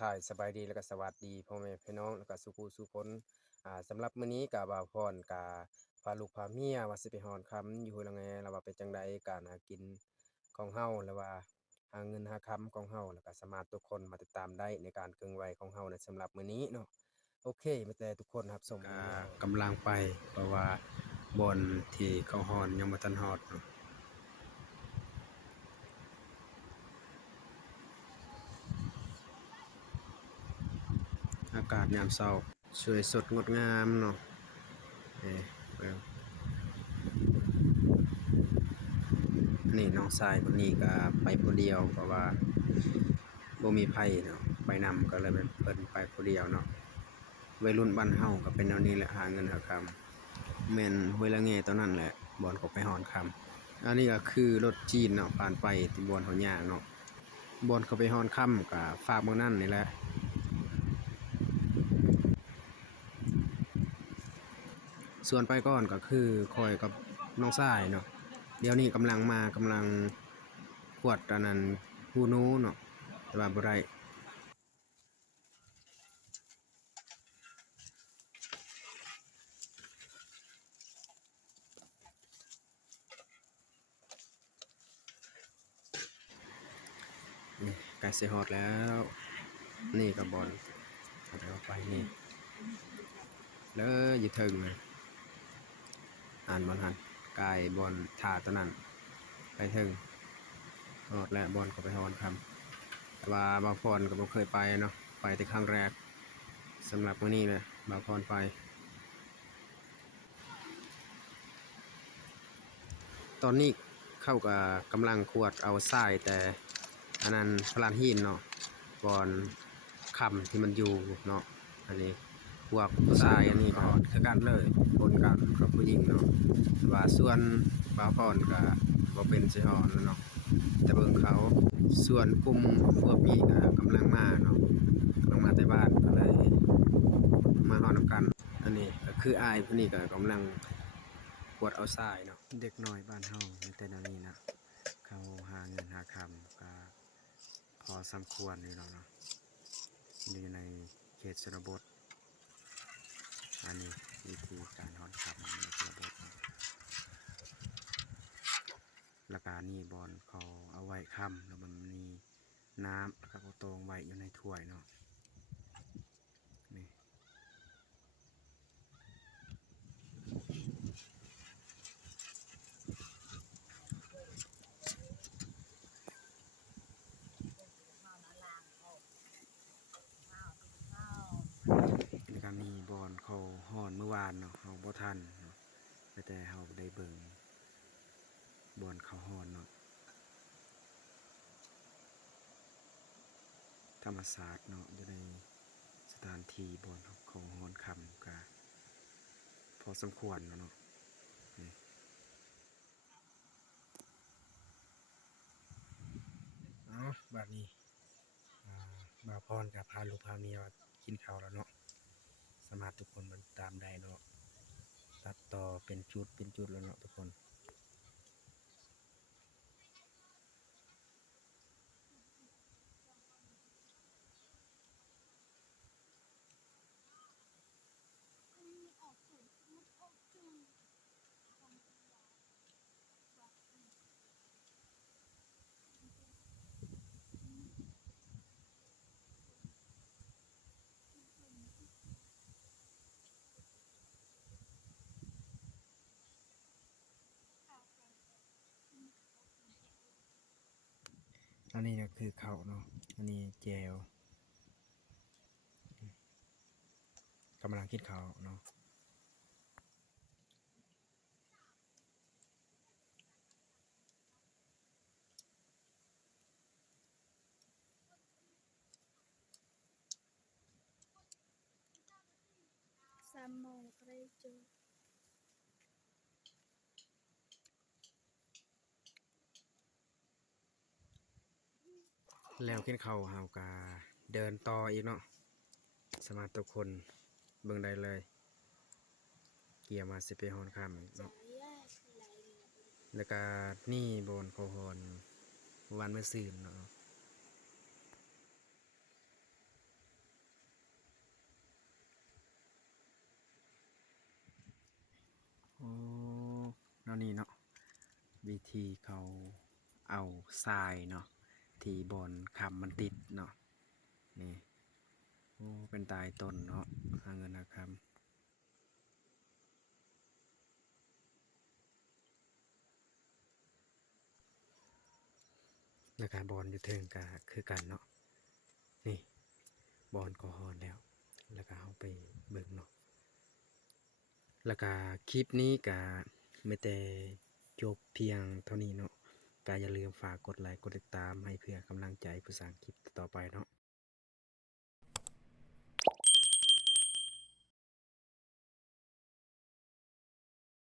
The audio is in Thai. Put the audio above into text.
ทายสบายดีแล้วก็สวัสดีพ่อแม่พี่น้องแล้วก็สุขุสุคนสำหรับมื้อนี้ก็บ่าวพรก็พาลูกพาเมียว่าสิไปฮอดค่ำอยู่ห้วยละแงแล้วว่าเป็นจังไดการหากินของเฮาแล้วว่าหาเงินหาค่ำของเฮาแล้วก็สามารถทุกคนมาติดตามได้ในการเคลื่อนไหวของเฮาในสำหรับมื้อนี้เนาะโอเคมาแต่ทุกคนรับชมก็กำลังไปเพราะว่าบ่อนที่เขาฮอดยังบ่ทันฮอดเนาะ อากาศยามเช้าสวยสดงดงามเนาะเอ้นี่น้องชายคนนี้ก็ไปผู้เดียวเพราะว่าบ่มีไผเนาะไปนำก็เลยเพิ่นไปผู้เดียวเนาะวัยรุ่นบ้านเฮาก็เป็นแนวนี้แหละหาเงินหาคำแม่นห้วยละแง่ตอนนั้นแหละบ่อนก็ไปฮอดค่ำอันนี้ก็คือรถจีนเนาะผ่านไปที่บ่อนเขาย่างเนาะบ่อนเขาไปฮอดค่ำก็ฝากมื้อนั้นนี่แหละ ส่วนไปก่อนก็คือข้อยกับน้องชายเนาะเดี๋ยวนี้กำลังกวดอันนั้นหูหนูเนาะแต่ว่าบ่ได้นี่ใกล้สิฮอดแล้วนี่ก็บ่อนเอาไปนี่เลยอยู่ถึงเลยอ่านบ่ทันกายบ่อนท่าตอนนั้นไปถึงฮอดแล้วบ่อนก็ไปฮอดครับแต่ว่าบางพรก็บ่เคยไปเนาะไปแต่ครั้งแรกสำหรับมื้อนี้เลยบางพรไป ตอนนี้เข้ากับกำลังขวดเอาทรายแต่อันนั้นพลานหินเนาะก่อนคำที่มันอยู่เนาะอันนี้พวกทรายอันนี้ก็คือกันเลยปนกันกับผู้หญิงเนาะว่าส่วนบ่าวพรก็บ่เป็นสิฮอดแล้วเนาะแต่เบิ่งเขาส่วนกลุ่มพวกนี้ก็กำลังมาเนาะกำลังมาแต่บ้านก็เลยมาฮอดนำกันอันนี้ก็คืออ้ายผู้นี้ก็กำลัง กวดเอาทรายเนาะเด็กน้อยบ้านเฮาในแต่ละนี้นะเขาหาเงินหาคำก็พอสมควรอยู่แล้วเนาะอยู่ในเขตชนบทอันนี้วิธีการฮอดคำในชนบทเนาะแล้วก็นี่บอลเขาเอาไว้คำแล้วมันมีน้ำแล้วก็เอาตรงไว้อยู่ในถ้วยเนาะนี่ แล้วก็มีบอลเขาฮอดเมื่อวานเนาะเฮาบ่ทันเนาะแต่เฮาได้เบิ่งบอลเขาฮอดเนาะธรรมศาสตร์เนาะอยู่ในสถานที่บอลเขาฮอดค่ำก็พอสมควรเนาะนี่เอาบัดนี้บ่าวพรก็พาลูกพาเมียมากินข้าวแล้วเนาะสามารถทุกคนมันตามได้เนาะตัดต่อเป็นจุดเป็นจุดแล้วเนาะทุกคน อันนี้ก็คือเขาเนาะอันนี้แจวกำลังคิดเขาเนาะSamo Rejo แล้วคิดเขาเฮากาเดินต่ออีกเนาะสามารถทุกคนเบิ่งได้เลยเกียร์มาสิไปฮอนข้ามเนาะ Jaya Laila แล้วก็นี่บนโคฮอนวันเมื่อซืนเนาะ นี้เนาะวิธีเขาเอาทรายเนาะที่บอนคำมันติดเนาะนี่โอ้เป็นตายต้นเนาะหาเงินหาคำแล้วก็บอนอยู่เทิงก็คือกันเนาะนี่บอนก็ฮอนแล้วแล้วก็เอาไปเบิ่งเนาะแล้วก็คลิปนี้ก็ไม่แต่จบเพียงเท่านี้เนาะก็อย่าลืมฝากกดไลค์กดติดตามให้เพื่อกำลังใจผู้สร้างคลิปต่อไปเนาะ